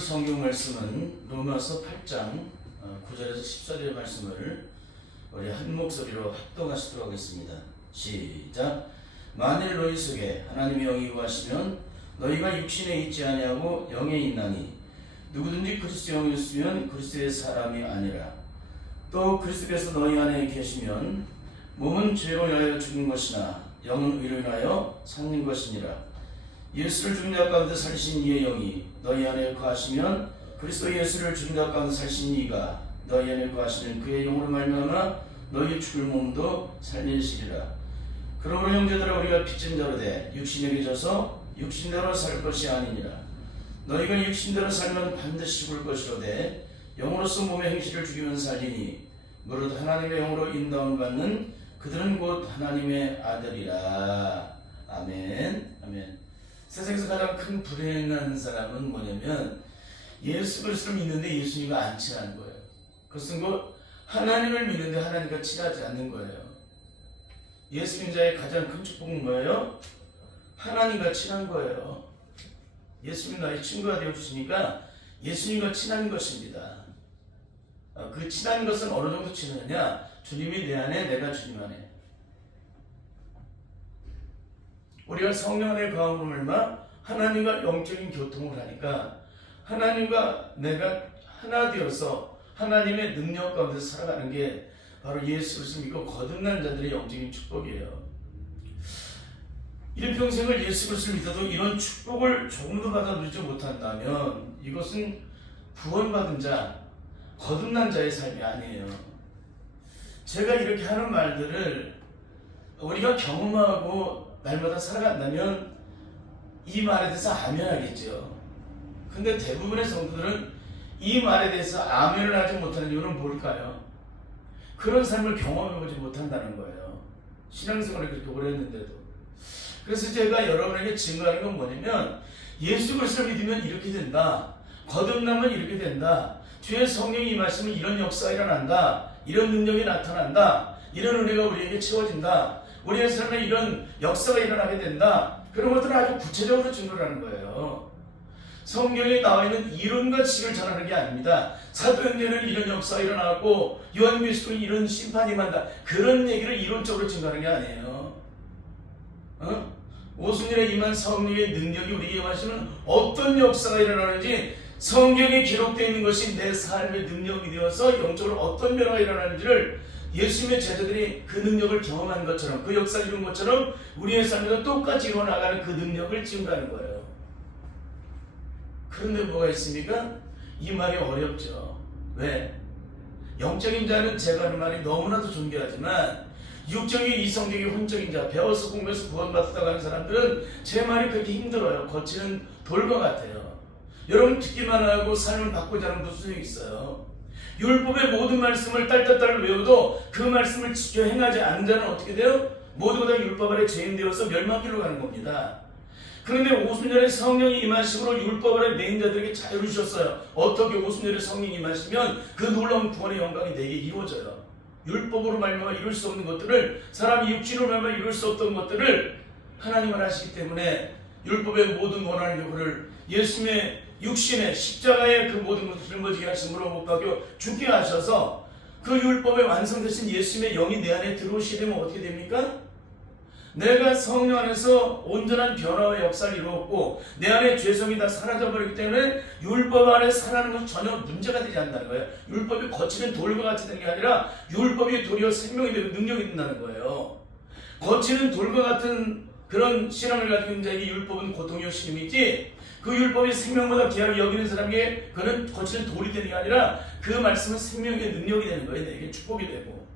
성경 말씀은 로마서 8장 9절에서 14절의 말씀을 우리 한 목소리로 합동하시도록 하겠습니다. 시작. 만일 너희 속에 하나님의 영이 거하시면 너희가 육신에 있지 아니하고 영에 있나니 누구든지 그리스도 영이 있으면 그리스도의 사람이 아니라 또 그리스도께서 너희 안에 계시면 몸은 죄로 인하여 죽은 것이나 영은 의로 인하여 사는 것이니라. 예수를 죽은 자 가운데 살리신 이의 영이 너희 안에 거하시면 그리스도 예수를 죽은 자 가운데 살리신 이가 너희 안에 거하시는 그의 영으로 말미암아 너희 죽을 몸도 살리시리라. 그러므로 형제들아 우리가 빚진 자로 돼 육신에게 져서 육신대로 살 것이 아니니라. 너희가 육신대로 살면 반드시 죽을 것이로되 영으로서 몸의 행실을 죽이면 살리니 무릇 하나님의 영으로 인도함을 받는 그들은 곧 하나님의 아들이라. 아멘. 아멘. 세상에서 가장 큰 불행한 사람은 뭐냐면 예수 그리스도를 믿는데 예수님과 안 친한 거예요. 그것은 곧 하나님을 믿는데 하나님과 친하지 않는 거예요. 예수 믿는 자의 가장 큰 축복은 뭐예요? 하나님과 친한 거예요. 예수님 나의 친구가 되어주시니까 예수님과 친한 것입니다. 그 친한 것은 어느 정도 친하냐? 주님이 내 안에, 내가 주님 안에. 우리가 성령 안에 거함으로 얼마 하나님과 영적인 교통을 하니까 하나님과 내가 하나 되어서 하나님의 능력 가운데 살아가는 게 바로 예수 그리스도를 믿고 거듭난 자들의 영적인 축복이에요. 일평생을 예수 그리스도를 믿어도 이런 축복을 조금도 받아 누리지 못한다면 이것은 구원받은 자, 거듭난 자의 삶이 아니에요. 제가 이렇게 하는 말들을 우리가 경험하고 날마다 살아간다면 이 말에 대해서 아멘 하겠죠. 근데 대부분의 성도들은 이 말에 대해서 아멘을 하지 못하는 이유는 뭘까요? 그런 삶을 경험해보지 못한다는 거예요. 신앙생활을 그렇게 오래 했는데도. 그래서 제가 여러분에게 증거하는 건 뭐냐면 예수 그리스도를 믿으면 이렇게 된다. 거듭나면 이렇게 된다. 주의 성령이 임하시면 이런 역사가 일어난다. 이런 능력이 나타난다. 이런 은혜가 우리에게 채워진다. 우리의 삶에 이런 역사가 일어나게 된다. 그런 것들을 아주 구체적으로 증거를 하는 거예요. 성경에 나와 있는 이론과 지식을 전하는 게 아닙니다. 사도행전에는 이런 역사가 일어나고 요한계시록에 이런 심판이 임한다. 그런 얘기를 이론적으로 증거하는 게 아니에요. 오순절에 임한 성령의 능력이 우리에게 임하시면 어떤 역사가 일어나는지 성경에 기록되어 있는 것이 내 삶의 능력이 되어서 영적으로 어떤 변화가 일어나는지를 예수님의 제자들이 그 능력을 경험한 것처럼 그 역사를 이룬 것처럼 우리의 삶에도 똑같이 일어나가는 그 능력을 증거하는 거예요. 그런데 뭐가 있습니까? 이 말이 어렵죠. 왜? 영적인 자는 제가 하는 말이 너무나도 존귀하지만 육적인 이성적인 혼적인 자, 배워서 공부해서 구원받았다고 하는 사람들은 제 말이 그렇게 힘들어요. 거치는 돌과 같아요. 여러분 듣기만 하고 삶을 바꾸지 않으면 무슨 소용이 있어요? 율법의 모든 말씀을 딸딸딸 외워도 그 말씀을 지켜 행하지 않는 자는 어떻게 돼요? 모두가 다 율법 아래 죄인 되어서 멸망길로 가는 겁니다. 그런데 오순절에 성령이 임하심으로 율법 아래 매인 자들에게 자유를 주셨어요. 어떻게 오순절에 성령이 임하시면 그 놀라운 구원의 영광이 내게 이루어져요. 율법으로 말미암아 이룰 수 없는 것들을, 사람이 육신으로 말미암아 이룰 수 없던 것들을 하나님은 하시기 때문에 율법의 모든 원하는 요구를 예수님의 육신의 십자가의 그 모든 것을 짊어지게 하심으로 못 박여 죽게 하셔서 그 율법에 완성되신 예수님의 영이 내 안에 들어오시게 되면 어떻게 됩니까? 내가 성령 안에서 온전한 변화와 역사를 이루었고 내 안에 죄성이 다 사라져버리기 때문에 율법 안에 살아가는 것은 전혀 문제가 되지 않는다는 거예요. 율법이 거치는 돌과 같이 되는 게 아니라 율법이 도리어 생명이 되고 능력이 된다는 거예요. 거치는 돌과 같은 그런 신앙을 가지고 있는 자에게 율법은 고통이요 시름이지 그 율법이 생명보다 귀하게 여기는 사람에게 그는 거치는 돌이 되는 게 아니라 그 말씀은 생명의 능력이 되는 거예요. 내게 축복이 되고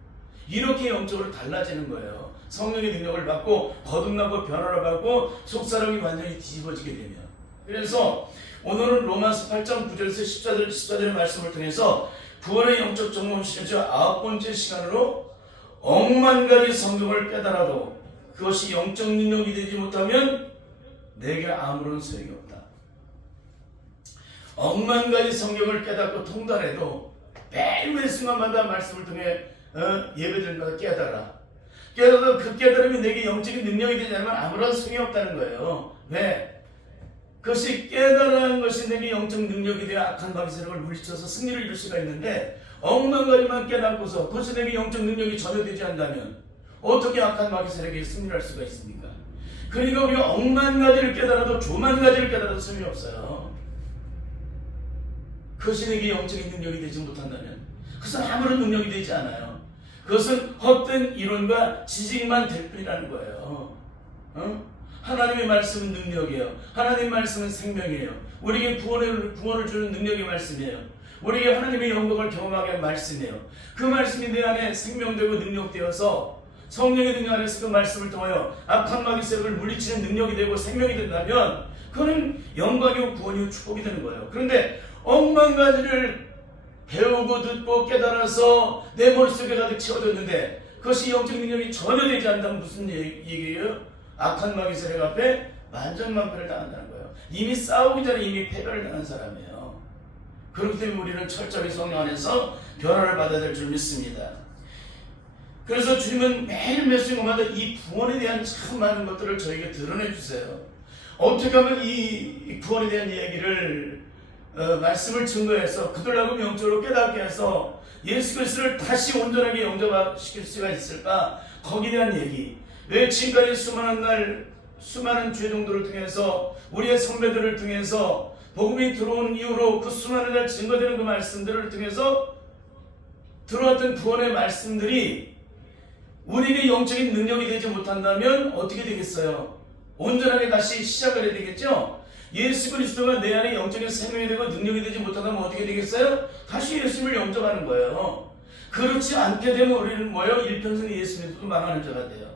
이렇게 영적으로 달라지는 거예요. 성령의 능력을 받고 거듭나고 변화를 받고 속사람이 완전히 뒤집어지게 되면. 그래서 오늘은 로마서 8장 9절에서 14절의 말씀을 통해서 구원의 영적 정보를 시켜줘 9번째 시간으로 억만 가지 성경을 깨달아도 그것이 영적 능력이 되지 못하면 내게 아무런 소용이 없다. 억만 가지 성경을 깨닫고 통달해도 매일매일 순간마다 말씀을 통해 예배드리면서 깨달아도 그 깨달음이 내게 영적인 능력이 되지 않으면 아무런 소용이 없다는 거예요. 왜? 그것이 깨달은 것이 내게 영적 능력이 되어 악한 마귀 세력을 물리쳐서 승리를 이룰 수가 있는데, 억만 가지만 깨닫고서 그것이 내게 영적 능력이 전혀 되지 않다면 어떻게 악한 마귀 세력에 승리할 수가 있습니까? 그러니까 우리가 억만 가지를 깨달아도 조만 가지를 깨달아도 소용이 없어요. 그것이 내게 영적인 능력이 되지 못한다면 그것은 아무런 능력이 되지 않아요. 그것은 헛된 이론과 지식만 될 뿐이라는 거예요. 하나님의 말씀은 능력이에요. 하나님의 말씀은 생명이에요. 우리에게 구원을 주는 능력의 말씀이에요. 우리에게 하나님의 영광을 경험하게 한 말씀이에요. 그 말씀이 내 안에 생명되고 능력되어서 성령의 능력 안에서 그 말씀을 통하여 악한 마귀 세력을 물리치는 능력이 되고 생명이 된다면 그는 영광이고 구원이고 축복이 되는 거예요. 그런데 억만 가지를 배우고 듣고 깨달아서 내 머릿속에 가득 채워졌는데 그것이 영적 능력이 전혀 되지 않는다면 무슨 얘기예요? 악한 마귀 세력 앞에 만전만패를 당한다는 거예요. 이미 싸우기 전에 이미 패배를 당한 사람이에요. 그렇기 때문에 우리는 철저히 성령 안에서 변화를 받아야 될 줄 믿습니다. 그래서 주님은 매일 매 순간마다 이 구원에 대한 참 많은 것들을 저에게 드러내 주세요. 어떻게 하면 이 구원에 대한 얘기를 말씀을 증거해서 그들하고 영적으로 깨닫게 해서 예수 그리스도를 다시 온전하게 영접시킬 수가 있을까? 거기에 대한 얘기. 왜 지금까지 수많은 죄종들을 통해서 우리의 선배들을 통해서 복음이 들어오는 이후로 그 수많은 날 증거되는 그 말씀들을 통해서 들어왔던 구원의 말씀들이 우리에게 영적인 능력이 되지 못한다면 어떻게 되겠어요? 온전하게 다시 시작을 해야 되겠죠? 예수 그리스도가 내 안에 영적인 생명이 되고 능력이 되지 못한다면 어떻게 되겠어요? 다시 예수님을 영접하는 거예요. 그렇지 않게 되면 우리는 뭐예요? 일평생 예수 믿어도 망하는 자가 돼요.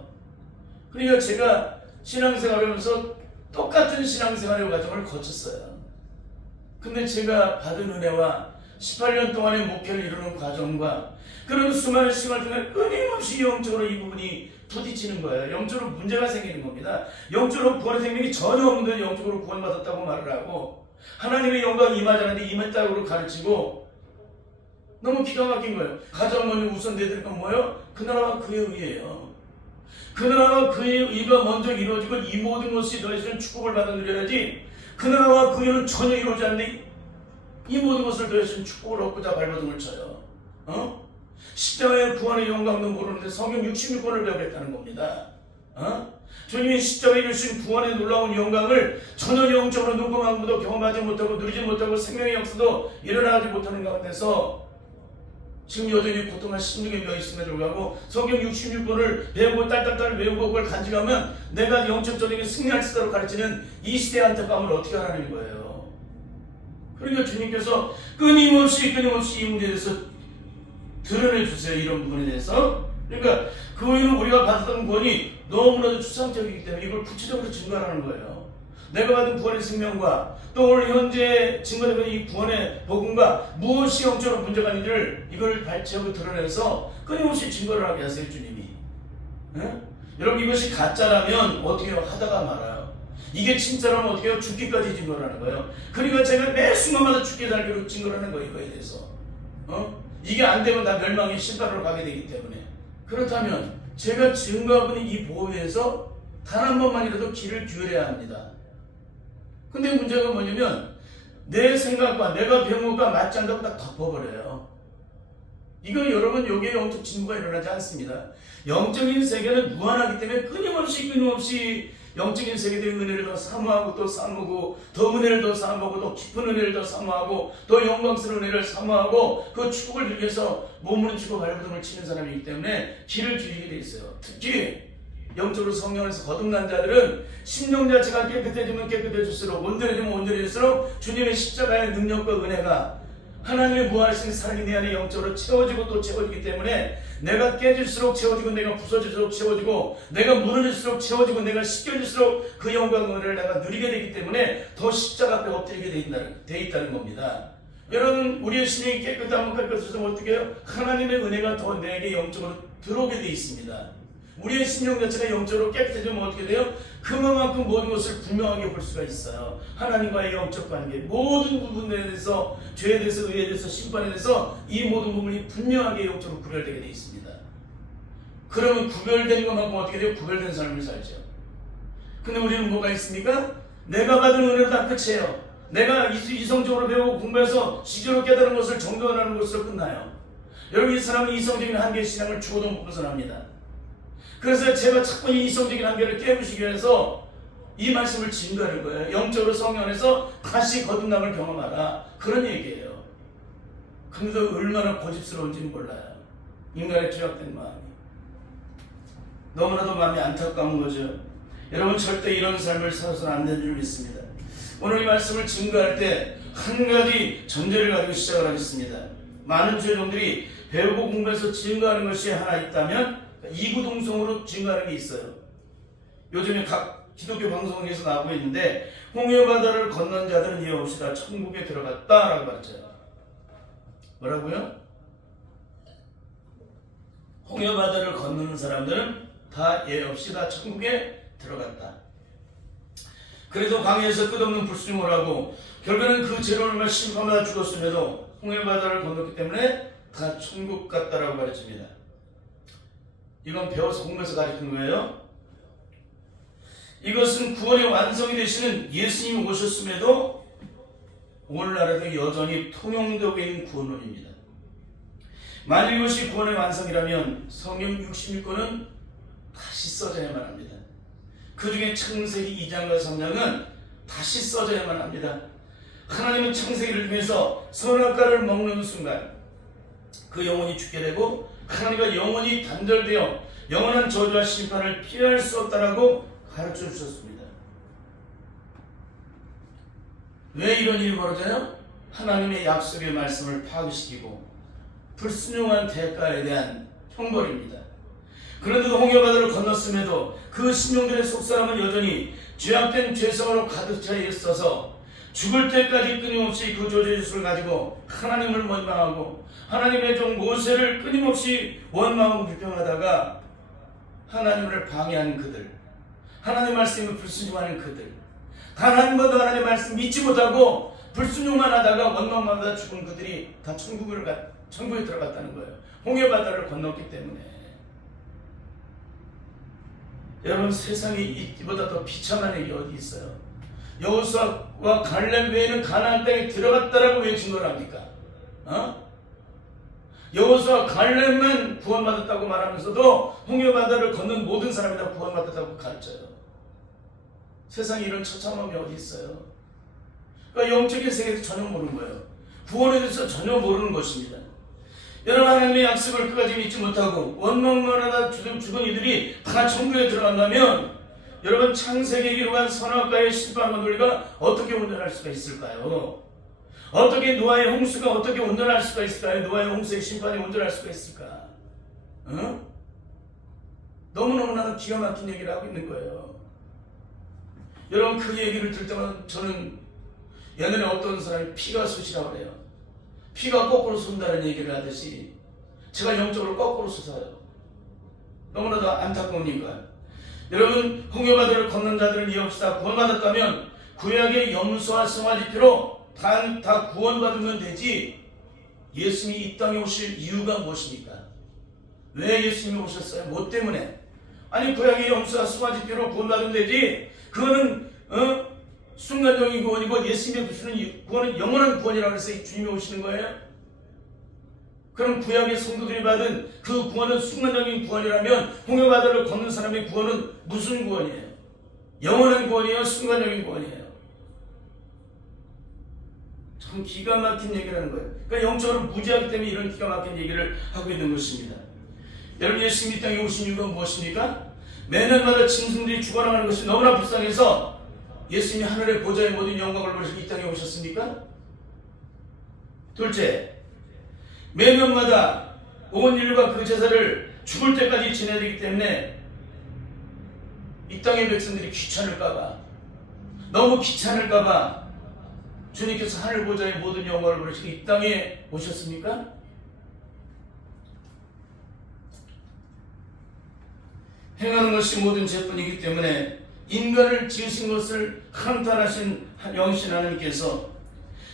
그러니까 제가 신앙생활을 하면서 똑같은 신앙생활의 과정을 거쳤어요. 근데 제가 받은 은혜와 18년 동안의 목회를 이루는 과정과 그런 수많은 시간 중에 끊임없이 영적으로 이 부분이 부딪히는 거예요. 영적으로 문제가 생기는 겁니다. 영적으로 구원의 생명이 전혀 없는데 영적으로 구원받았다고 말을 하고 하나님의 영광이 임하지 않는데 임했다고 가르치고 너무 기가 막힌 거예요. 가장 먼저 우선 내드릴 건 뭐예요? 그 나라와 그의 의예요. 그 나라와 그의 의가 먼저 이루어지고 이 모든 것이 너희들은 축복을 받아들여야지 그 나라와 그 의는 전혀 이루어지지 않는데 이 모든 것을 너희들은 축복을 얻고자 발버둥을 쳐요. 십자가의 구원의 영광도 모르는데 성경 66권을 배우겠다는 겁니다. 주님이 십자가에 이루신 구원의 놀라운 영광을 전혀 영적으로 누구만 아무도 경험하지 못하고 누리지 못하고 생명의 역사도 일어나지 못하는 가운데서 지금 여전히 고통한 심령에 며 있음에도 불구하고 성경 66권을 배우고 딸딸딸 외우고 그걸 간직하면 내가 영적적인 승리할 수 있도록 가르치는 이 시대의 안타까움을 어떻게 하라는 거예요. 그러니까 주님께서 끊임없이 이 문제에 대해서 드러내 주세요. 이런 부분에 대해서. 그러니까 그 의는 우리가 받았던 구원이 너무나도 추상적이기 때문에 이걸 구체적으로 증거하라는 거예요. 내가 받은 구원의 생명과 또 오늘 현재 증거되는 이 구원의 복음과 무엇이 영적으로 문제가 있는지를 이걸 발췌하고 드러내서 끊임없이 증거를 하게 하세요. 주님이. 여러분 이것이 가짜라면 어떻게 해요? 하다가 말아요. 이게 진짜라면 어떻게 해요? 죽기까지 증거를 하는 거예요. 그러니까 제가 매 순간마다 죽게 살기로 증거를 하는 거예요. 이거에 대해서. 이게 안 되면 나 멸망의 신발로 가게 되기 때문에. 그렇다면 제가 증거하고 있는 이 보호에서 단 한 번만이라도 길을 기울여야 합니다. 근데 문제가 뭐냐면 내 생각과 내가 배운 것과 맞지 않다고 딱 덮어버려요. 이거 여러분 여기에 영적 진보가 일어나지 않습니다. 영적인 세계는 무한하기 때문에 끊임없이 영적인 세계에 대한 은혜를 더 사모하고 또 사모고 더 은혜를 더 사모하고 더 깊은 은혜를 더 사모하고 더 영광스러운 은혜를 사모하고 그 축복을 들기 위해서 몸을 치고 발버둥을 치는 사람이기 때문에 길을 기울이게 돼 있어요. 특히 영적으로 성령 안에서 거듭난 자들은 심령 자체가 깨끗해지면 깨끗해질수록 온전해지면 온전해질수록 주님의 십자가의 능력과 은혜가 하나님의 무한하신 사랑이 내 안에 영적으로 채워지고 또 채워지기 때문에 내가 깨질수록 채워지고 내가 부서질수록 채워지고 내가 무너질수록 채워지고 내가 씻겨질수록 그 영광의 은혜를 내가 누리게 되기 때문에 더 십자가 앞에 엎드리게 돼 있다는 겁니다. 여러분 우리의 심령이 깨끗하면 깨끗해지면 어떻게 해요? 하나님의 은혜가 더 내게 영적으로 들어오게 돼 있습니다. 우리의 심령 자체가 영적으로 깨끗해지면 어떻게 돼요? 그만큼 모든 것을 분명하게 볼 수가 있어요. 하나님과의 영적 관계 모든 부분에 대해서 죄에 대해서 의에 대해서 심판에 대해서 이 모든 부분이 분명하게 영적으로 구별되게 되어 있습니다. 그러면 구별된 것만큼 어떻게 돼요? 구별된 삶을 살죠. 근데 우리는 뭐가 있습니까? 내가 받은 은혜로 다 끝이에요. 내가 이성적으로 배우고 공부해서 시조로 깨달은 것을 정도하는 것으로 끝나요. 여러분, 이 사람은 이성적인 한계의 신앙을 죽어도 못 벗어납니다. 그래서 제가 자꾸 이 이성적인 한계를 깨부시기 위해서 이 말씀을 증거하는 거예요. 영적으로 성령 안에서 다시 거듭남을 경험하라, 그런 얘기예요. 근데도 얼마나 고집스러운지는 몰라요. 인간의 죄악된 마음이 너무나도 마음이 안타까운 거죠. 여러분, 절대 이런 삶을 살아서는 안 되는 줄 믿습니다. 오늘 이 말씀을 증거할 때 한 가지 전제를 가지고 시작을 하겠습니다. 많은 주의종들이 배우고 공부해서 증거하는 것이 하나 있다면 이구동성으로 증거하는 게 있어요. 요즘에 각 기독교 방송에서 나오고 있는데, 홍해바다를 건넌 자들은 예 없이 다 천국에 들어갔다 라고 말했죠. 뭐라고요? 홍해바다를 건너는 사람들은 다 예 없이 다 천국에 들어갔다. 그래도 광야에서 끝없는 불순종을 하고 결국에는 그 죄로 인해 심판받아 죽었음에도 홍해바다를 건넜기 때문에 다 천국 갔다라고 가르칩니다. 이건 배워서 공부해서 가르치는 거예요. 이것은 구원의 완성이 되시는 예수님이 오셨음에도 오늘날에도 여전히 통용되고 있는 구원론입니다. 만일 이것이 구원의 완성이라면 성경 66권은 다시 써져야만 합니다. 그 중에 창세기 2장과 3장은 다시 써져야만 합니다. 하나님은 창세기를 통해서 선악과를 먹는 순간 그 영혼이 죽게 되고 하나님과 영혼이 단절되어 영원한 저주와 심판을 피할 수 없다라고 가르쳐 주셨습니다. 왜 이런 일이 벌어져요? 하나님의 약속의 말씀을 파괴시키고 불순종한 대가에 대한 형벌입니다. 그런데도 홍해바다를 건넜음에도 그 신용들의 속사람은 여전히 죄악된 죄성으로 가득 차 있어서 죽을 때까지 끊임없이 그 저주의 수를 가지고 하나님을 원망하고 하나님의 종 모세를 끊임없이 원망하고 비평하다가 하나님을 방해하는 그들, 하나님 말씀에 불순종하는 그들, 단 한 번도 하나님 말씀 믿지 못하고 불순종만 하다가 원망만 하다 죽은 그들이 다 천국에 들어갔다는 거예요. 홍해바다를 건넜기 때문에. 여러분, 세상에 이보다 더 비참한 일이 어디 있어요? 여호수아와 갈렙 외에는 가나안 땅에 들어갔다라고 왜 증거를 합니까? 여호수아 갈렙만 구원받았다고 말하면서도 홍해바다를 건넌 모든 사람이 다 구원받았다고 가르쳐요. 세상에 이런 처참함이 어디 있어요? 그러니까 영적인 세계에서 전혀 모르는 거예요. 구원에 대해서 전혀 모르는 것입니다. 여러분, 하나님의 약속을 끝까지 믿지 못하고 원망만 하다 죽은 이들이 다 천국에 들어간다면 여러분, 창세기에 기록한 선악과의 심판과 논리가 어떻게 온전할 수가 있을까요? 어떻게 노아의 홍수가 어떻게 온전할 수가 있을까요? 노아의 홍수의 심판이 온전할 수가 있을까? 너무너무나 기가 막힌 얘기를 하고 있는 거예요. 여러분, 그 얘기를 들을 때마다 저는 옛날에 어떤 사람이 피가 솟이라고 그래요. 피가 거꾸로 쏜다는 얘기를 하듯이 제가 영적으로 거꾸로 솟아요. 너무나도 안타까우니까. 여러분, 홍해바다를 건넌 자들은 이 없이 다 구원받았다면 구약의 염소와 송아지표로 다 구원받으면 되지, 예수님이 이 땅에 오실 이유가 무엇입니까? 왜 예수님이 오셨어요? 뭐 때문에? 아니, 구약의 염소와 송아지표로 구원받으면 되지, 그거는 순간적인 구원이고 예수님이 주시는 구원은 영원한 구원이라고 해서 주님이 오시는 거예요? 그럼 구약의 성도들이 받은 그 구원은 순간적인 구원이라면 홍해바다를 걷는 사람의 구원은 무슨 구원이에요? 영원한 구원이에요? 순간적인 구원이에요? 참 기가 막힌 얘기를 하는 거예요. 그러니까 영적으로 무지하기 때문에 이런 기가 막힌 얘기를 하고 있는 것입니다. 여러분, 예수님이 이 땅에 오신 이유가 무엇입니까? 매년마다 짐승들이 죽어나가는 것이 너무나 불쌍해서 예수님이 하늘의 보좌의 모든 영광을 버리시고 이 땅에 오셨습니까? 둘째, 매년마다 온 인류가 그 제사를 죽을 때까지 지내야 되기 때문에 이 땅의 백성들이 귀찮을까봐, 너무 귀찮을까봐 주님께서 하늘 보좌의 모든 영광을 버리시고 이 땅에 오셨습니까? 행하는 것이 모든 죄뿐이기 때문에 인간을 지으신 것을 한탄하신 영신 하나님께서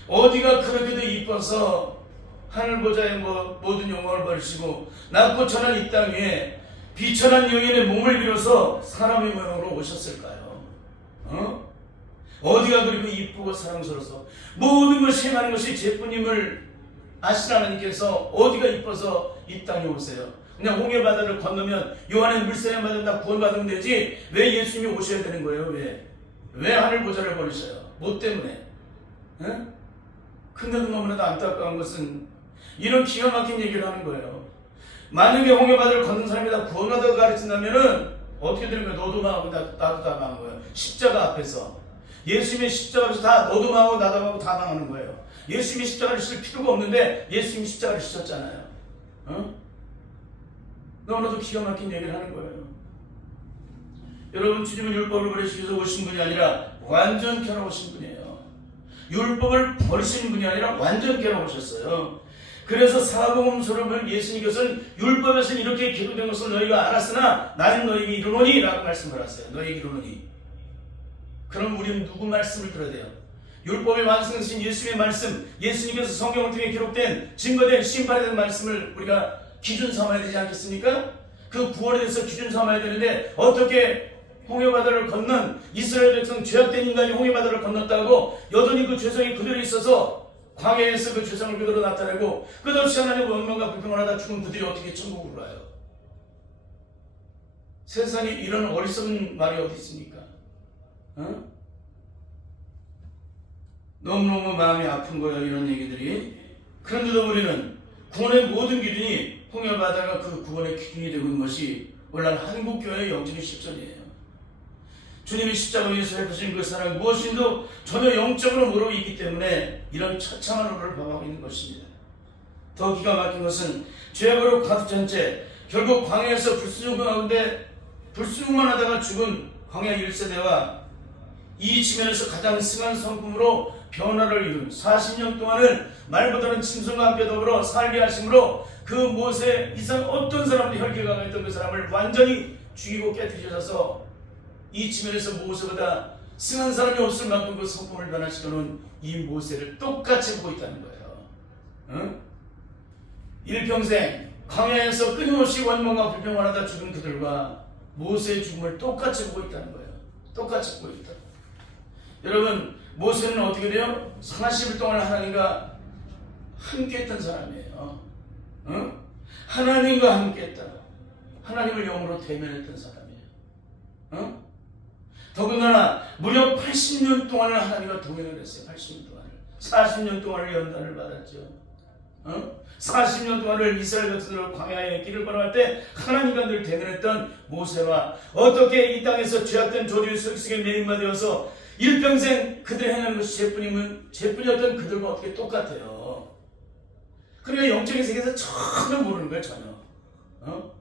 어디가 그렇게도 이뻐서 하늘 보좌의 모든 영광을 버리시고 낮고 천한 이 땅 위에 비천한 여인의 몸을 빌어서 사람의 모양으로 오셨을까요? 어디가 그리고 이쁘고 사랑스러워서 모든 것이 행하는 것이 제뿐임을 아시는 하나님께서 어디가 이뻐서 이 땅에 오세요? 그냥 홍해 바다를 건너면 요한의 물세례 받으면 다 구원받으면 되지 왜 예수님이 오셔야 되는 거예요? 왜 하늘 보좌를 버리셔요? 뭐 때문에? 응? 근데도 너무나도 안타까운 것은 이런 기가 막힌 얘기를 하는 거예요. 만약에 홍해 바다를 건넌 사람이 다 구원받아 가르친다면은 어떻게 되는 거예요? 너도 망하고 나도 다 망한 거예요. 십자가 앞에서 예수님의 십자가 앞에서 다 너도 망하고 나도 망하고 다 망하는 거예요. 예수님이 십자가를 실 필요가 없는데 예수님이 십자가를 지셨잖아요. 어? 너무나도 기가 막힌 얘기를 하는 거예요. 여러분, 주님은 율법을 버리시기 위해서 오신 분이 아니라 완전 결혼하신 분이에요. 율법을 버리시는 분이 아니라 완전 결혼하셨어요. 그래서 사복음서를 예수님께서는 율법에서는 이렇게 기록된 것을 너희가 알았으나 나는 너희에게 이르노니 라고 말씀을 하세요. 너희에게 이르노니. 그럼 우리는 누구 말씀을 들어야 돼요? 율법의 완성되신 예수님의 말씀, 예수님께서 성경을 통해 기록된 증거된 심판에 대한 말씀을 우리가 기준 삼아야 되지 않겠습니까? 그 구원에 대해서 기준 삼아야 되는데 어떻게 홍해바다를 건넌 이스라엘 백성 죄악된 인간이 홍해바다를 건넜다고 여전히 그 죄성이 그대로 있어서 광야에서 그 죄성을 그대로 나타내고 끝없이 하나님의 원망과 불평을 하다 죽은 그들이 어떻게 천국으로 가요? 세상에 이런 어리석은 말이 어디 있습니까? 어? 너무너무 마음이 아픈 거예요, 이런 얘기들이. 그런데도 우리는 구원의 모든 기준이 홍해바다가 그 구원의 기준이 되고 있는 것이 오늘날 한국교회의 영적인 실존이에요. 주님이 십자가 위에서 해주신 그 사랑 무엇인도 전혀 영적으로 모르고 있기 때문에 이런 처참한 오를 범하고 있는 것입니다. 더 기가 막힌 것은 죄악으로 가득 찬 채 결국 광야에서 불순종만 하다가 죽은 광야 1세대와 이 지면에서 가장 승한 성품으로 변화를 이룬 40년 동안을 말보다는 짐승과 함께 더불어 살게 하심으로 그 모세 이상 어떤 사람도 혈기가 강했던 그 사람을 완전히 죽이고 깨뜨리셔서 이 지면에서 모세보다 승한 사람이 없을 만큼 그 성품을 변화시켜놓은 이 모세를 똑같이 보고 있다는 거예요. 응? 일평생 광야에서 끊임없이 원망과 불평을 하다 죽은 그들과 모세의 죽음을 똑같이 보고 있다는 거예요. 똑같이 보고 있다. 여러분, 모세는 어떻게 돼요? 40일 동안 하나님과 함께 했던 사람이에요. 응? 하나님과 함께 했다. 하나님을 영으로 대면했던 사람이에요. 응? 더군다나 무려 80년 동안을 하나님과 동행을 했어요. 80년 동안을. 40년 동안을 연단을 받았죠. 어? 40년 동안을 이스라엘 백성들을 광야의 길을 걸어갈 때 하나님과 늘 대면했던 모세와 어떻게 이 땅에서 죄악된 조류의 속에 매인마 되어서 일평생 그들이 행하는 것이 죄뿐이었던 그들과 어떻게 똑같아요. 그러니까 영적인 세계에서 전혀 모르는 거예요. 전혀. 어?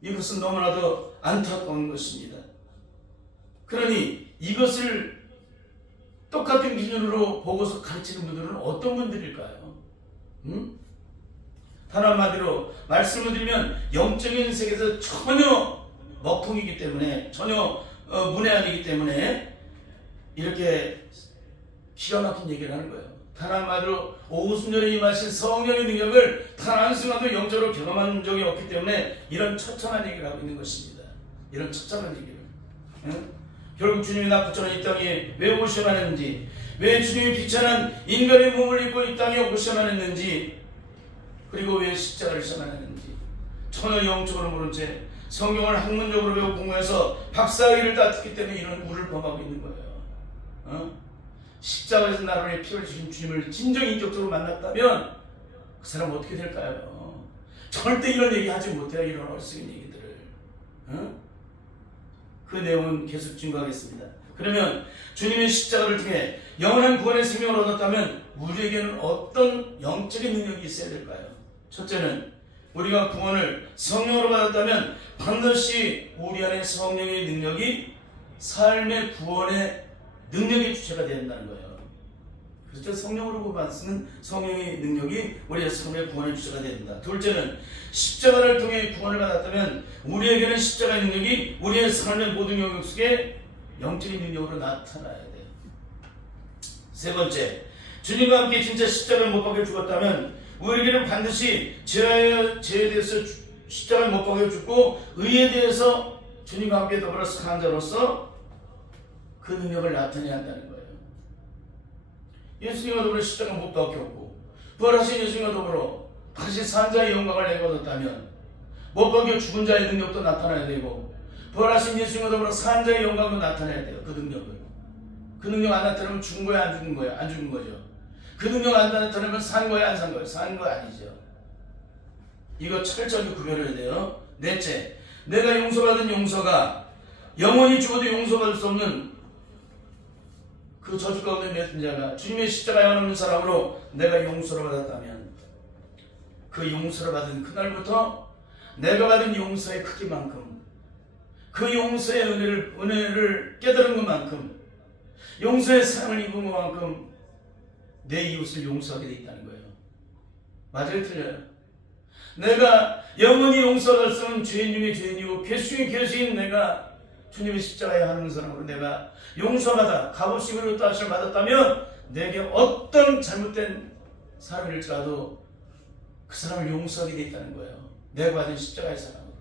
이것은 너무나도 안타까운 것입니다. 그러니 이것을 똑같은 기준으로 보고서 가르치는 분들은 어떤 분들일까요? 응? 단 한마디로 말씀을 드리면 영적인 세계에서 전혀 먹통이기 때문에 전혀 문외한이기 때문에 이렇게 기가 막힌 얘기를 하는 거예요. 단 한마디로 오순절에 임하신 성령의 능력을 단 한순간도 영적으로 경험한 적이 없기 때문에 이런 처참한 얘기를 하고 있는 것입니다. 이런 처참한 얘기를. 응? 결국 주님이 나 붙여놓은 이 땅에 왜 오셔만 했는지, 왜 주님이 비천한 인간의 몸을 입고 이 땅에 오셔만 했는지, 그리고 왜 십자가를 져만 했는지 전혀 영적으로 모른 채 성경을 학문적으로 배우고 공부해서 박사학위를 따왔기 때문에 이런 우를 범하고 있는 거예요. 어? 십자가에서 나를 위해 피를 주신 주님을 진정 인격적으로 만났다면 그 사람 어떻게 될까요? 절대 이런 얘기 하지 못해요. 이런 어리석은 얘기들을. 어? 그 내용은 계속 증거하겠습니다. 그러면 주님의 십자가를 통해 영원한 구원의 생명을 얻었다면 우리에게는 어떤 영적인 능력이 있어야 될까요? 첫째는 우리가 구원을 성령으로 받았다면 반드시 우리 안에 성령의 능력이 삶의 구원의 능력의 주체가 된다는 거예요. 그래서 성령으로 받는 성령의 능력이 우리의 삶의 구원의 주체가 된다. 둘째는 십자가를 통해 구원을 받았다면 우리에게는 십자가의 능력이 우리의 삶의 모든 영역 속에 영적인 능력으로 나타나야 돼요. 세 번째, 주님과 함께 진짜 십자가를 못 박혀 죽었다면 우리에게는 반드시 죄에 대해서 십자가를 못 박혀 죽고 의에 대해서 주님과 함께 더불어 사는 자로서 그 능력을 나타내야 한다는 거예요. 예수님과 더불어 십자가 못 박혔고 부활하신 예수님과 더불어 다시 산 자의 영광을 내가 얻었다면 못 박혀 죽은 자의 능력도 나타나야 되고 부활하신 예수님과 더불어 산 자의 영광도 나타내야 돼요. 그 능력을. 그 능력 안 나타나면 죽은 거야 안 죽은 거야? 안 죽은 거죠. 그 능력 안 나타나면 산 거야 안 산 거야? 산 거 아니죠. 이거 철저히 구별해야 돼요. 넷째, 내가 용서받은 용서가 영원히 죽어도 용서받을 수 없는 그 저주 가운데 맺은 자가 주님의 십자가에 안없는 사람으로 내가 용서를 받았다면 그 용서를 받은 그날부터 내가 받은 용서의 크기만큼 그 용서의 은혜를 깨달은 것만큼 용서의 사랑을 입은 것만큼 내 이웃을 용서하게 돼 있다는 거예요. 맞아요? 틀려요? 내가 영원히 용서할 수 없는 죄인 중에 죄인이고 괴수 중에 괴수인 내가 주님의 십자가에 하는 사람으로 내가 용서받아 값없이 그리고 따르심을 받았다면 내게 어떤 잘못된 사람일지라도 그 사람을 용서하게 돼 있다는 거예요. 내가 받은 십자가의 사랑으로.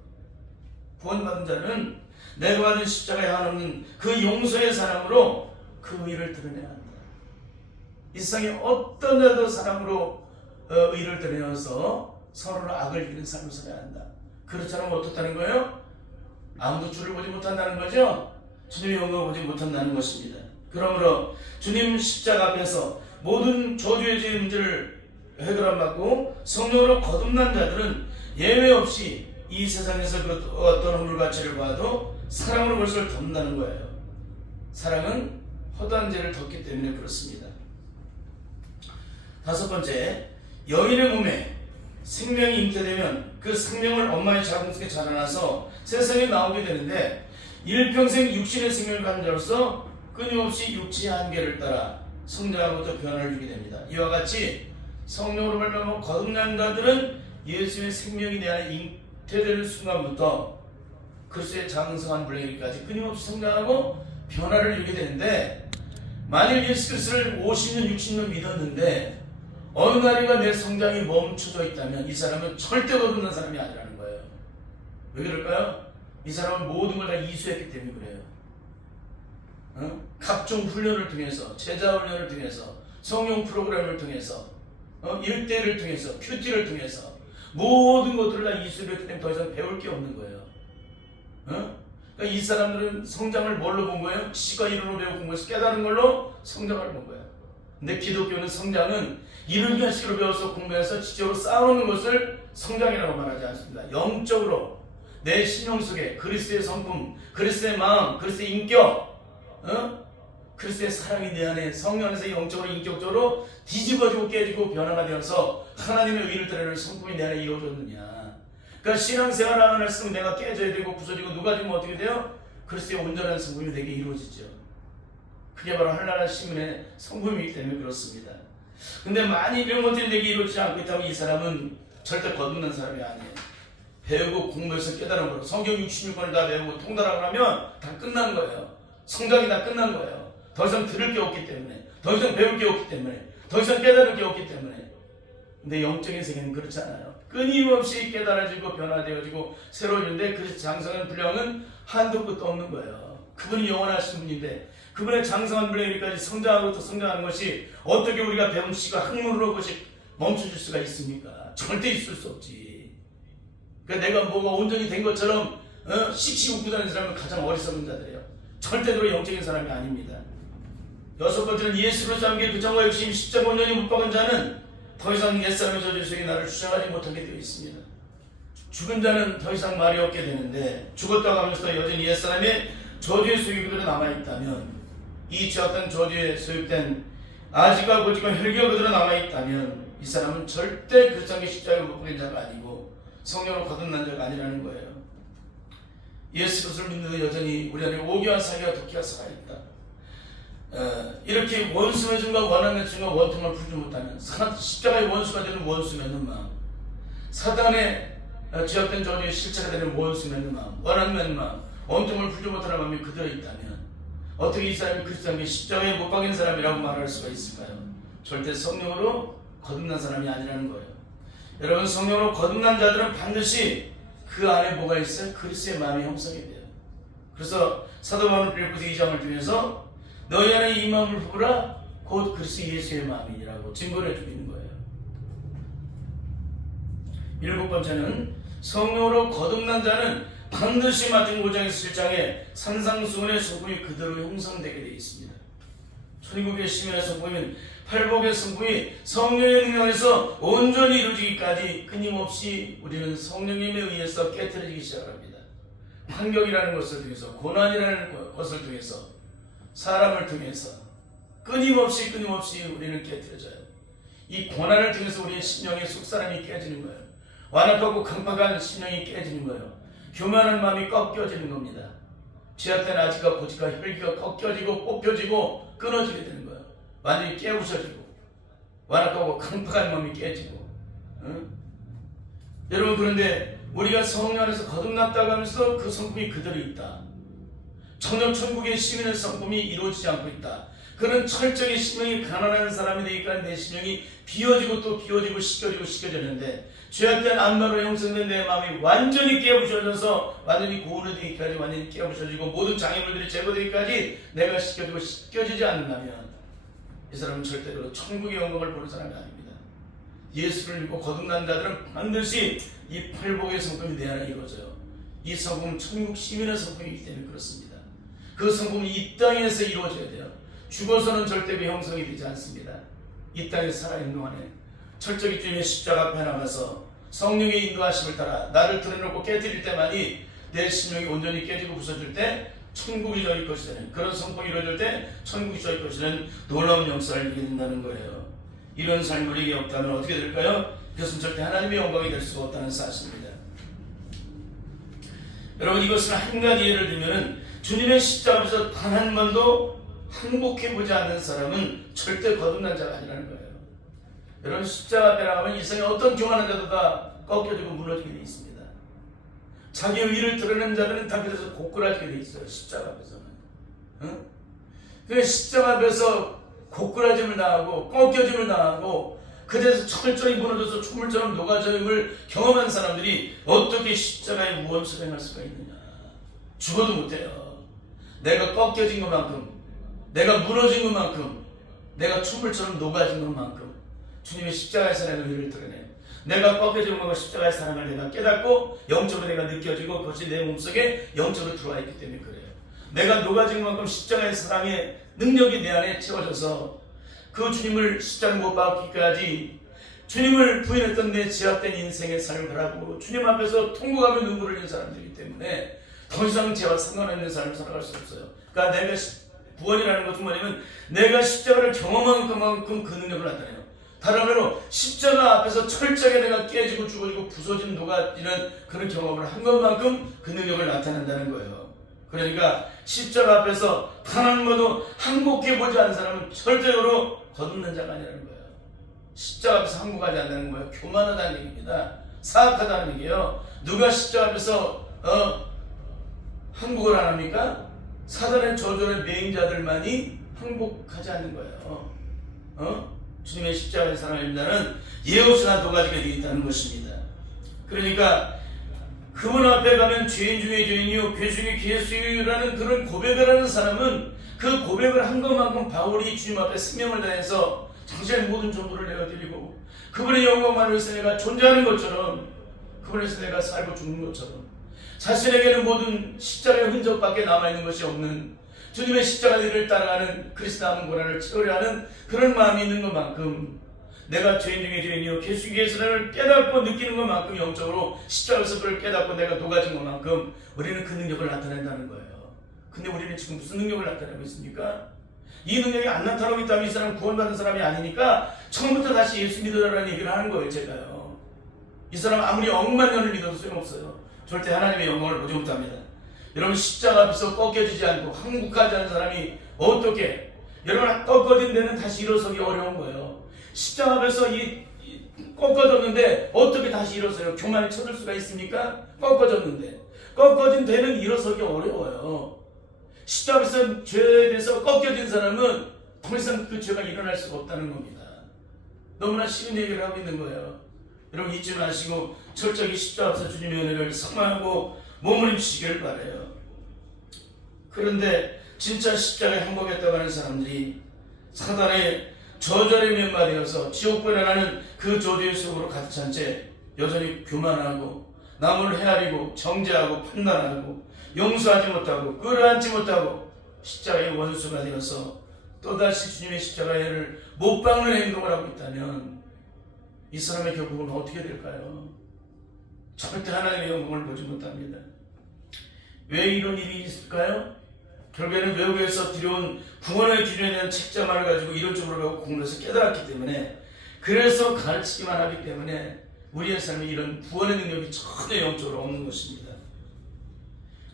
구원받은 자는 내가 받은 십자가에 한없는 그 용서의 사랑으로 그 의를 드러내야 한다. 이 세상에 어떤 자도 사랑으로 의를 드러내어서 서로를 악을 이기는 삶을 살아야 한다. 그렇지 않으면 어떻다는 거예요? 아무도 주를 보지 못한다는 거죠. 주님의 영광을 보지 못한다는 것입니다. 그러므로 주님 십자가 앞에서 모든 저주의 죄의 문제를 해결 안 받고 성령으로 거듭난 자들은 예외 없이 이 세상에서 그 어떤 허물가치를 봐도 사랑으로 벌써 덮는다는 거예요. 사랑은 허다한 죄를 덮기 때문에 그렇습니다. 다섯 번째, 여인의 몸에 생명이 잉태되면 그 생명을 엄마의 자궁 속에 자라나서 세상에 나오게 되는데 일평생 육신의 생명을 가진 자로서 끊임없이 육체의 한계를 따라 성장하고도 변화를 주게 됩니다. 이와 같이 성령으로 말미암아 거듭난 자들은 예수의 생명이 내 안에 잉태되는 순간부터 그리스도의 장성한 분량이기까지 끊임없이 성장하고 변화를 이루게 되는데 만일 예수 그리스도를 50년 60년 믿었는데 어느 날인가 내 성장이 멈춰져 있다면 이 사람은 절대 거듭난 사람이 아니라는 거예요. 왜 그럴까요? 이 사람은 모든 걸 다 이수했기 때문에 그래요. 각종 훈련을 통해서 제자 훈련을 통해서 성령 프로그램을 통해서 1대를 통해서 큐티를 통해서 모든 것들을 다 이수했기 때문에 더 이상 배울 게 없는 거예요. 그러니까 이 사람들은 성장을 뭘로 본 거예요? 지가 이론으로 배우고 공부해서 깨달은 걸로 성장을 본 거예요. 근데 기독교는 성장은 이론 형식으로 배워서 공부해서 지적으로 쌓아놓는 것을 성장이라고 말하지 않습니다. 영적으로 내 심령 속에 그리스도의 성품, 그리스도의 마음, 그리스도의 인격, 그리스도의 사랑이 내 안에 성령 안에서 영적으로 인격적으로 뒤집어지고 깨지고 변화가 되어서 하나님의 의를 드러내는 성품이 내 안에 이루어졌느냐. 그러니까 신앙생활을 하는 말씀 내가 깨져야 되고 부서지고 누가지면 어떻게 돼요? 그리스도의 온전한 성품이 내게 이루어지죠. 그게 바로 한나라 시민의 성품이기 때문에 그렇습니다. 근데 많이 이런 것들이 내게 이루어지지 않고 있다면 이 사람은 절대 거듭난 사람이 아니에요. 배우고 공부해서 깨달은 거로 성경 66권을 다 배우고 통달하고 나면 다 끝난 거예요. 성장이 다 끝난 거예요. 더 이상 들을 게 없기 때문에, 더 이상 배울 게 없기 때문에, 더 이상 깨달을 게 없기 때문에. 근데 영적인 세계는 그렇지 않아요. 끊임없이 깨달아지고 변화되어지고 새로워지는데 그 장성한 분량은 한도 끝도 없는 거예요. 그분이 영원하신 분인데 그분의 장성한 분량까지 성장하고 또 성장하는 것이 어떻게 우리가 배운 지식과 학문으로 그것이 멈춰질 수가 있습니까? 절대 있을 수 없지. 그러니까 내가 뭐가 온전히 된 것처럼 씩씩 웃고 다니는 사람은 가장 어리석은 자들이에요. 절대로 영적인 사람이 아닙니다. 여섯 번째는 예수로 잠긴 그 정과 욕심 십자가 온전히 못 박은 자는 더 이상 옛사람의 저주 속에 나를 주장하지 못하게 되어 있습니다. 죽은 자는 더 이상 말이 없게 되는데 죽었다고 하면서 여전히 옛사람의 저주의 속에 그대로 남아있다면 이 죄악된 저주에 소유된 아지가 고지가 혈기가 그대로 남아있다면 이 사람은 절대 그리스도의 십자가에 못 박힌 자가 아니고 성령으로 거듭난 자가 아니라는 거예요. 예수 그리스도를 믿는 여전히 우리 안에 오기와 사기와 독기가 살아있다. 이렇게 원수 맺음과 원한 맺음과 원통을 풀지 못하면 십자가의 원수가 되는 원수 맺는 마음, 사단의 죄악된 저주의 실체가 되는 원수 맺는 마음, 원한 맺는 마음, 원통을 풀지 못하는 마음이 그대로 있다면 어떻게 이 사람이 그리스도의 십자가에 못 박인 사람이라고 말할 수가 있을까요? 절대 성령으로 거듭난 사람이 아니라는 거예요. 여러분, 성령으로 거듭난 자들은 반드시 그 안에 뭐가 있어요? 그리스도의 마음이 형성이 돼요. 그래서 사도 바울은 빌립보서 2장을 통해서 너희 안에 이 마음을 품으라 곧 그리스도 예수의 마음이니라고 증거를 해주고 있는 거예요. 일곱 번째는 성령으로 거듭난 자는 반드시 마태복음 5장 7장에 산상수훈의 성품이 그대로 형성되게 되어 있습니다. 천국의 시민의 성품인 팔복의 성품이 성령의 능력에서 온전히 이루어지기까지 끊임없이 우리는 성령님에 의해서 깨트려지기 시작합니다. 환경이라는 것을 통해서, 고난이라는 것을 통해서, 사람을 통해서 끊임없이 우리는 깨트려져요. 이 고난을 통해서 우리의 심령의 속사람이 깨지는 거예요. 완악하고 강팍한 심령이 깨지는 거예요. 교만한 마음이 꺾여지는 겁니다. 죄악된 아지가 고지가 혈기가 꺾여지고 뽑혀지고 끊어지게 되는 거예요. 완전히 깨부셔지고 완악하고 강팍한 마음이 깨지고. 응? 여러분, 그런데 우리가 성령 안에서 거듭났다고 하면서 그 성품이 그대로 있다. 전혀 천국의 시민의 성품이 이루어지지 않고 있다. 그는 철저히 심령이 가난한 사람이 되니까 내 심령이 비워지고 또 비워지고 씻겨지는데 죄악된 안마로 형성된 내 마음이 완전히 깨부셔져서 완전히 고운되기까지 완전히 깨부셔지고 모든 장애물들이 제거되기까지 내가 씻겨지지 않는다면 이 사람은 절대로 천국의 영광을 보는 사람이 아닙니다. 예수를 믿고 거듭난 자들은 반드시 이 팔복의 성품이 내 안에 이루어져요. 이 성품은 천국 시민의 성품이기 때문에 그렇습니다. 그 성품이 이 땅에서 이루어져야 돼요. 죽어서는 절대 그 형성이 되지 않습니다. 이 땅에 살아있는 동안에 철저히 주님의 십자가 앞에 나가서 성령의 인도하심을 따라 나를 드러내놓고 깨뜨릴 때만이 내 심령이 온전히 깨지고 부서질 때 천국이 저희 것이라는, 그런 성품이 이루어질 때 천국이 저희 것이라는 놀라운 역사를 이루게 된다는 거예요. 이런 삶을 우리에게 없다면 어떻게 될까요? 그것은 절대 하나님의 영광이 될 수가 없다는 사실입니다. 여러분, 이것은 한 가지 예를 들면 주님의 십자가 앞에서 단 한 번도 항복해보지 않는 사람은 절대 거듭난 자가 아니라는 거예요. 여러분, 십자가 앞에 나가면 이성의 어떤 교만한 자도 다 꺾여지고 무너지게 되어 있습니다. 자기의 위를 드러내는 자들은 다 그래서 고꾸라지게 되어 있어요. 십자가 앞에서는. 응? 그 십자가 앞에서 고꾸라짐을 당하고 꺾여짐을 당하고 그래서 철저히 무너져서 초물처럼 녹아짐을 경험한 사람들이 어떻게 십자가의 무언수를 행할 수가 있느냐. 죽어도 못해요. 내가 꺾여진 것만큼, 내가 무너진 것만큼, 내가 촛물처럼 녹아진 것만큼 주님의 십자가의 사랑의 의를 드러내요. 내가 꺾여진 것과 십자가의 사랑을 내가 깨닫고 영적으로 내가 느껴지고 그것이 내 몸속에 영적으로 들어와 있기 때문에 그래요. 내가 녹아진 것만큼 십자가의 사랑의 능력이 내 안에 채워져서 그 주님을 십자가 못 박기까지 주님을 부인했던 내 제압된 인생의 삶을 바라보고 주님 앞에서 통곡하며 눈물을 흘리는 사람들이기 때문에 더 이상 죄와 상관없는 삶을 살아갈 수 없어요. 그러니까 내가 구원이라는 것은 뭐냐면 내가 십자가를 경험한 것만큼 그 능력을 나타내요. 다른 말로 십자가 앞에서 철저하게 내가 깨지고 죽어지고 부서진 녹아지는 그런 경험을 한 것만큼 그 능력을 나타낸다는 거예요. 그러니까 십자가 앞에서 단 한 번도 항복해보지 않은 사람은 절대로 거듭난 자가 아니라는 거예요. 십자가 앞에서 항복하지 않는다는 거예요. 교만하다는 얘기입니다. 사악하다는 얘기예요. 누가 십자가 앞에서 항복을 안 합니까? 사단의 저주의 매인자들만이 항복하지 않는 거예요. 주님의 십자가의 사랑을 믿는 예우스나 도가지가 되겠다는 것입니다. 그러니까 그분 앞에 가면 죄인 중에 죄인이요 괴 중에 괴수라는 그런 고백을 하는 사람은 그 고백을 한 것만큼 바울이 주님 앞에 생명을 다해서 당신의 모든 전부를 내어드리고 그분의 영광만을 위해서 내가 존재하는 것처럼, 그분에서 내가 살고 죽는 것처럼 자신에게는 모든 십자가의 흔적밖에 남아있는 것이 없는 주님의 십자가의 일을 따라가는 그리스도 남은 고난을 치료려 하는 그런 마음이 있는 것만큼 내가 죄인 중에 죄인이요 괴수 중에 괴수를 깨닫고 느끼는 것만큼 영적으로 십자가에서 그걸 깨닫고 내가 녹아진 것만큼 우리는 그 능력을 나타낸다는 거예요. 근데 우리는 지금 무슨 능력을 나타내고 있습니까? 이 능력이 안 나타나고 있다면 이 사람은 구원받은 사람이 아니니까 처음부터 다시 예수 믿으라는 얘기를 하는 거예요. 제가요, 이 사람은 아무리 억만 년을 믿어도 소용없어요. 절대 하나님의 영광을 보지 못합니다. 여러분, 십자가 앞에서 꺾여지지 않고 항복하지 않은 사람이 어떻게, 여러분 꺾어진 데는 다시 일어서기 어려운 거예요. 십자가 앞에서 꺾어졌는데 어떻게 다시 일어서요? 교만에 쳐들 수가 있습니까? 꺾어졌는데 꺾어진 데는 일어서기 어려워요. 십자가 앞에서 죄에 대해서 꺾여진 사람은 더 이상 그 죄가 일어날 수가 없다는 겁니다. 너무나 쉬운 얘기를 하고 있는 거예요. 여러분, 잊지 마시고 철저히 십자가 앞에서 주님의 은혜를 사모하고 몸을 입히시기를 바라요. 그런데 진짜 십자가에 항복했다고 하는 사람들이 사단의 저절에 면마되어서 지옥불에 나는 그 조주의 속으로 가득 찬 채 여전히 교만하고 남을 헤아리고 정죄하고 판단하고 용서하지 못하고 끌어안지 못하고 십자가의 원수가 되어서 또다시 주님의 십자가를 못 박는 행동을 하고 있다면 이 사람의 결국은 어떻게 될까요? 절대 하나님의 영광을 보지 못합니다. 왜 이런 일이 있을까요? 결국에는 외국에서 들여온 구원의 기준에 대한 책자만을 가지고 이론적으로 배우고 공부해서 깨달았기 때문에, 그래서 가르치기만 하기 때문에 우리의 삶에 이런 구원의 능력이 전혀 영적으로 없는 것입니다.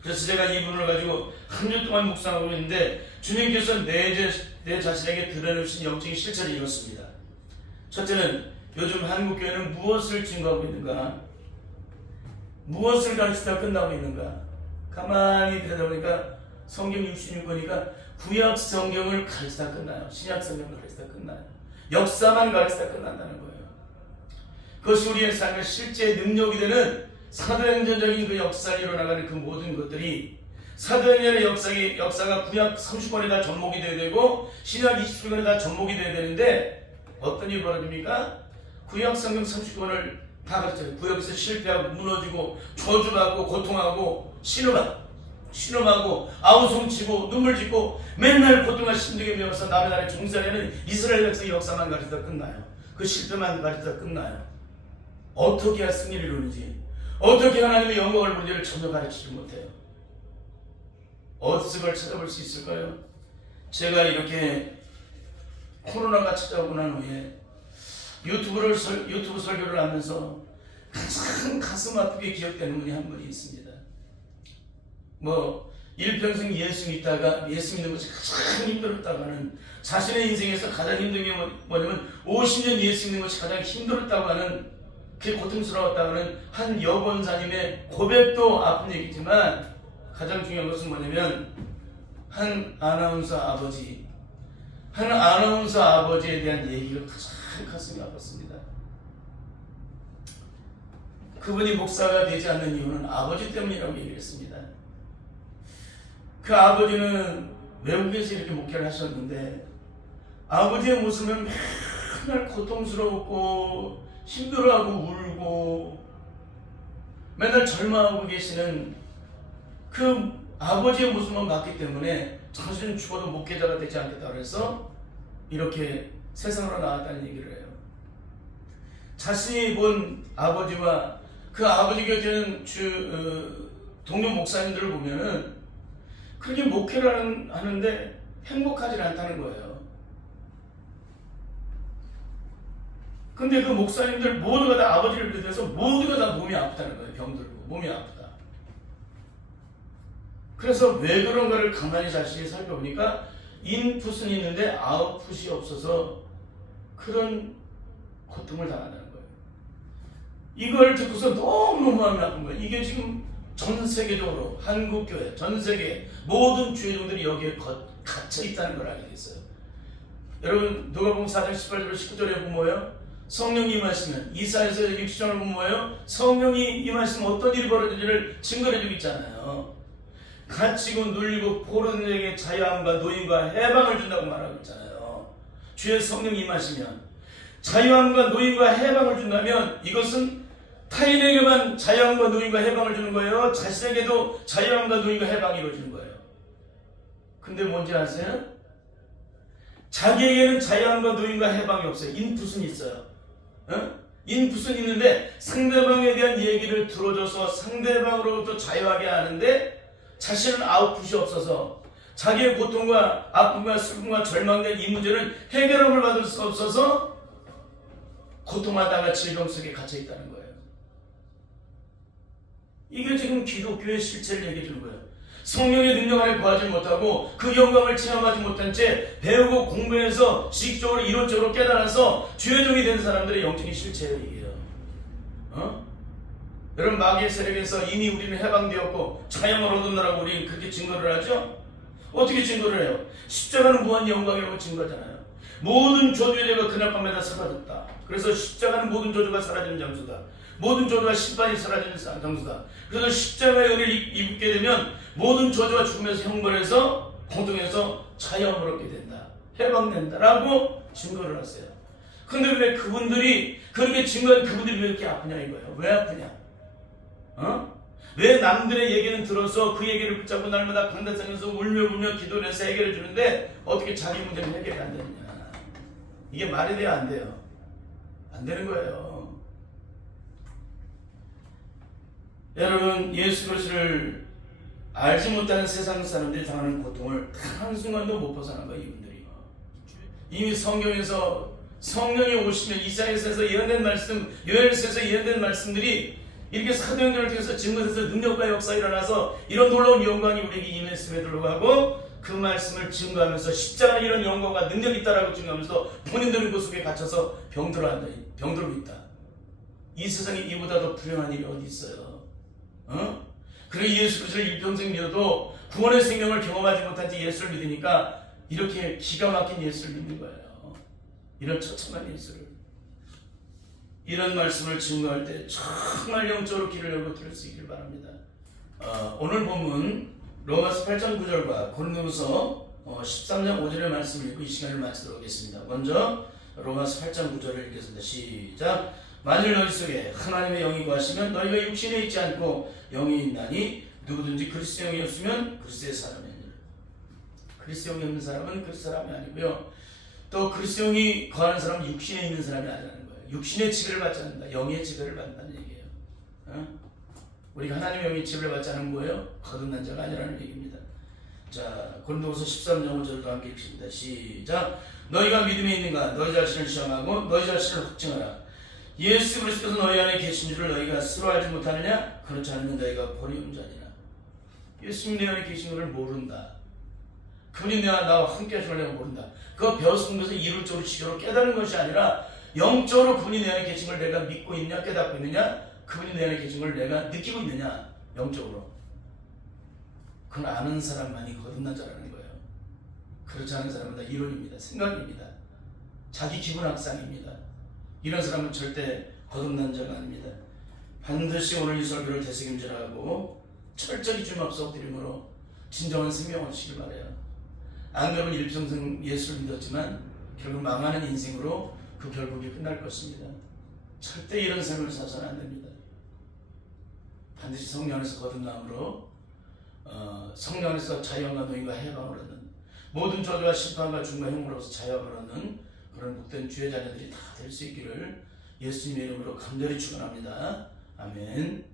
그래서 제가 이 부분을 가지고 한 주 동안 묵상하고 있는데 주님께서 내 자신에게 드러내주신 영적인 실천이 이렇습니다. 첫째는 요즘 한국교회는 무엇을 증거하고 있는가? 무엇을 가르치다 끝나고 있는가? 가만히 들여다보니까 성경 66권이니까 구약 성경을 가르치다 끝나요. 신약 성경을 가르치다 끝나요. 역사만 가르치다 끝난다는 거예요. 그것이 우리의 삶의 실제 능력이 되는 사도행전적인 그 역사를 이뤄나가는 그 모든 것들이, 사도행전의 역사가 구약 30권에 다 접목이 되어야 되고 신약 27권에 다 접목이 되어야 되는데 어떤 일이 벌어집니까? 구약 성경 30권을 다 가르쳐요. 구약에서 실패하고 무너지고 저주받고 고통하고 신음하고 아우성치고 눈물 짓고 맨날 고통과 힘들게 배워서 남의 나라에 종살이하는 이스라엘 백성의 역사만 가르치다 끝나요. 그 실패만 가르치다 끝나요. 어떻게 해야 승리를 이루는지, 어떻게 하나님의 영광을 부르는지를 전혀 가르치지 못해요. 어디서 그걸 찾아볼 수 있을까요? 제가 이렇게 코로나가 찾아오고 난 후에 유튜브 설교를 하면서 가장 가슴 아프게 기억되는 분이 한 분이 있습니다. 일평생 예수 믿다가 예수 믿는 것이 가장 힘들었다고 하는, 자신의 인생에서 가장 힘든 게 뭐냐면 50년 예수 믿는 것이 가장 힘들었다고 하는, 그게 고통스러웠다고 하는 한 여권사님의 고백도 아픈 얘기지만, 가장 중요한 것은 뭐냐면 한 아나운서 아버지에 대한 얘기가 가장 가슴이 아팠습니다. 그분이 목사가 되지 않는 이유는 아버지 때문이라고 얘기를 했습니다. 그 아버지는 외국에서 이렇게 목회를 하셨는데 아버지의 모습은 맨날 고통스럽고 힘들어하고 울고 맨날 절망하고 계시는 그 아버지의 모습만 봤기 때문에 자신은 죽어도 목회자가 되지 않겠다고 해서 이렇게 세상으로 나왔다는 얘기를 해요. 자신이 본 아버지와 그 아버지 곁에는 동료 목사님들을 보면은 그렇게 목회를 하는데 행복하지 않다는 거예요. 근데 그 목사님들 모두가 다 아버지를 비롯해서 모두가 다 몸이 아프다는 거예요. 병들고 몸이 아프다. 그래서 왜 그런가를 가만히 자신이 살펴보니까 인풋은 있는데 아웃풋이 없어서 그런 고통을 당한다는 거예요. 이걸 듣고서 너무 마음이 아픈 거예요. 이게 지금 전 세계적으로 한국교회, 전 세계 모든 주의종들이 여기에 갇혀 있다는 걸 알게 됐어요. 여러분 누가복음 4장 18절 19절에 보면 뭐예요? 성령이 임하시면, 이사야서 60장을 보면 뭐예요? 성령이 임하시면 어떤 일이 벌어지는지를 증거해주고 있잖아요. 갇히고 눌리고 포로된 자에게 자유함과 노임과 해방을 준다고 말하고 있잖아요. 주의 성령이 임하시면 자유함과 노임과 해방을 준다면 이것은 타인에게만 자유함과 노임과 해방을 주는 거예요? 자신에게도 자유함과 노임과 해방이 이루어지는 거예요. 근데 뭔지 아세요? 자기에게는 자유함과 노임과 해방이 없어요. 인풋은 있어요. 인풋은 있는데 상대방에 대한 얘기를 들어줘서 상대방으로부터 자유하게 하는데 자신은 아웃풋이 없어서 자기의 고통과 아픔과 슬픔과 절망된 이 문제는 해결함을 받을 수 없어서 고통하다가 질병 속에 갇혀 있다는 거예요. 이게 지금 기독교의 실체를 얘기해 주는 거예요. 성령의 능력 안에 거하지 못하고 그 영광을 체험하지 못한 채 배우고 공부해서 지식적으로 이론적으로 깨달아서 주의 종이 된 사람들의 영적인 실체예요. 이게요. 여러분 마귀의 세력에서 이미 우리는 해방되었고 자영을 얻었다라고 우리는 그렇게 증거를 하죠. 어떻게 증거를 해요? 십자가는 무한 영광이라고 증거하잖아요. 모든 저주의 죄가 그날 밤에 다 사라졌다. 그래서 십자가는 모든 저주가 사라지는 장소다. 모든 저주와 심판이 사라지는 장소다. 그래서 십자가의 은혜를 입게 되면 모든 저주와 죽음에서 형벌해서 고통에서 자유함을 얻게 된다, 해방된다라고 증거를 하세요. 근데 왜 그분들이 그렇게 증거한 그분들이 왜 이렇게 아프냐 이거예요. 왜 아프냐? 왜 남들의 얘기는 들어서 그 얘기를 붙잡고 날마다 강대상에서 울며 기도를 해서 해결해 주는데 어떻게 자기 문제는 해결이 안 되느냐? 이게 말이 돼야 안 돼요? 안 되는 거예요. 여러분, 예수 그리스도를 알지 못하는 세상 사람들이 당하는 고통을 한순간도 못 벗어난 거예요. 이분들이 이미 성경에서 성령이 오시면 이사야서에서 예언된 말씀, 요엘서에서 예언된 말씀들이 이렇게 사도행전을 통해서 증거돼서 능력과 역사가 일어나서 이런 놀라운 영광이 우리에게 임했음에도 불구하고 그 말씀을 증거하면서 십자가에 이런 영광과 능력이 있다라고 증거하면서 본인들은 그 속에 갇혀서 병들고 있다. 이 세상에 이보다 더 불행한 일이 어디 있어요? 그래 예수 그리스도를 일평생 믿어도 구원의 생명을 경험하지 못한 지 예수를 믿으니까 이렇게 기가 막힌 예수를 믿는 거예요. 이런 처참한 예수를. 이런 말씀을 증거할 때 정말 영적으로 귀를 열고 들을 수 있기를 바랍니다. 오늘 본문 로마서 8장 9절과 고린도후서 13장 5절의 말씀을 읽고 이 시간을 마치도록 하겠습니다. 먼저 로마서 8장 9절을 읽겠습니다. 시작. 만일 너희 속에 하나님의 영이 거하시면 너희가 육신에 있지 않고 영이 있나니 누구든지 그리스도 영이 없으면 그리스도의 사람이 아니라. 그리스도 영이 없는 사람은 그리스도 사람이 아니고요. 또 그리스도 영이 거하는 사람은 육신에 있는 사람이 아니라는 거예요. 육신의 지배를 받지 않는다. 영의 지배를 받는다는 얘기예요. 우리가 하나님의 영의 지배를 받지 않은 거예요? 거듭난 자가 아니라는 얘기입니다. 자, 고린도후서 13장 5절도 함께 읽습니다. 시작. 너희가 믿음에 있는가? 너희 자신을 시험하고 너희 자신을 확증하라. 예수 그리스도께서 너희 안에 계신 줄을 너희가 스스로 알지 못하느냐? 그렇지 않으면 너희가 벌이 온자니라. 예수님 내 안에 계신 것을 모른다. 그분이 나와 함께 하시는 걸 내가 모른다. 그거 배웠은 것을 이론적으로 지적으로 깨달은 것이 아니라 영적으로 그분이 내 안에 계신 걸 내가 믿고 있냐, 깨닫고 있느냐, 그분이 내 안에 계신 걸 내가 느끼고 있느냐, 영적으로. 그걸 아는 사람만이 거듭난 자라는 거예요. 그렇지 않은 사람은 다 이론입니다. 생각입니다. 자기 기분 확산입니다. 이런 사람은 절대 거듭난 자가 아닙니다. 반드시 오늘 이 설교를 되새김질하고 철저히 주님 앞서 엎드림으로 진정한 생명을 얻으시길 바라요. 안 그러면 일평생 예수를 믿었지만 결국 망하는 인생으로 그 결국이 끝날 것입니다. 절대 이런 삶을 사서는 안 됩니다. 반드시 성령 안에서 거듭남으로 성령 안에서 자유함과 노임과 해방을 얻는 모든 저주와 심판과 죽음과 형으로서 자유함을 얻는 그런 복된 주의 자녀들이 다 될 수 있기를 예수님의 이름으로 간절히 축원합니다. 아멘.